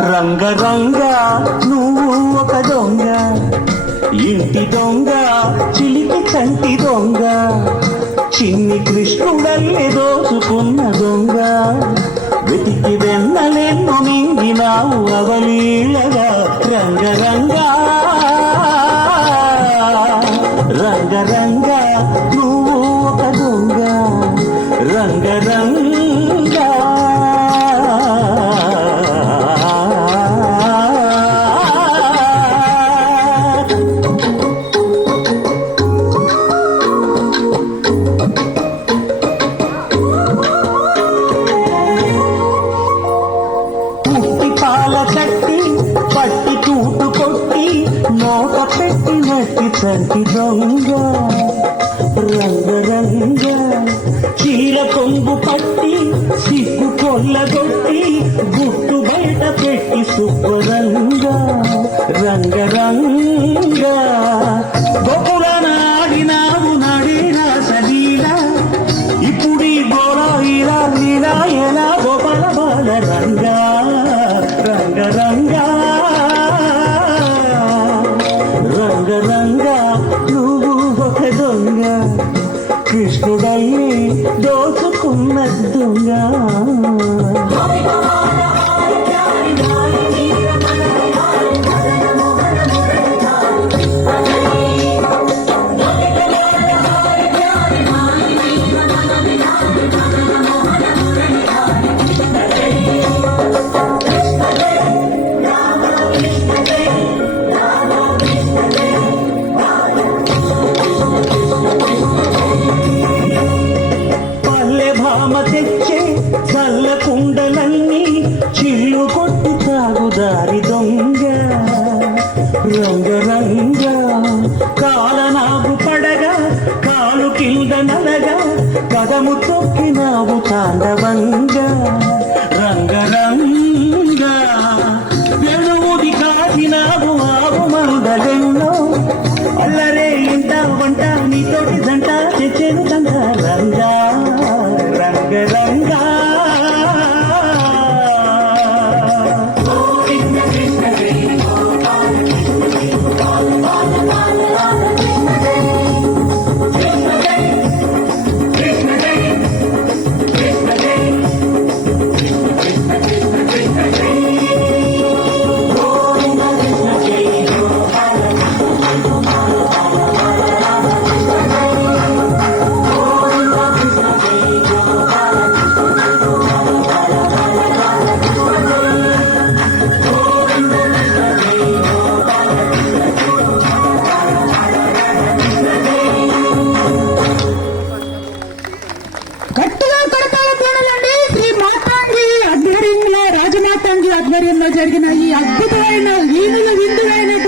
రంగ నువ్వు ఒక దొంగ, ఇంటి దొంగ, చిలిపి చంటి దొంగ, చిన్ని కృష్ణుడల్లే దోచుకున్న దొంగ, వెతికి వెన్నలెన్ను మింగినావు అవలీలగా. రంగ నువ్వు ఒక దొంగ, రంగ కట్టి పట్టి తూటు కొట్టి నోట పెట్టినట్టి చంటి దొంగ, రంగ చీర కొంగు పట్టి సిగ్గు కొల్లగొట్టి గుట్టు బయట పెట్టి సుబ్బరంగ, రంగ గొప్పల నాడినావు నడినా సలీలా, ఇప్పుడు గోళ ఇలా నీలా ఎలా గోపాల బాల రంగా.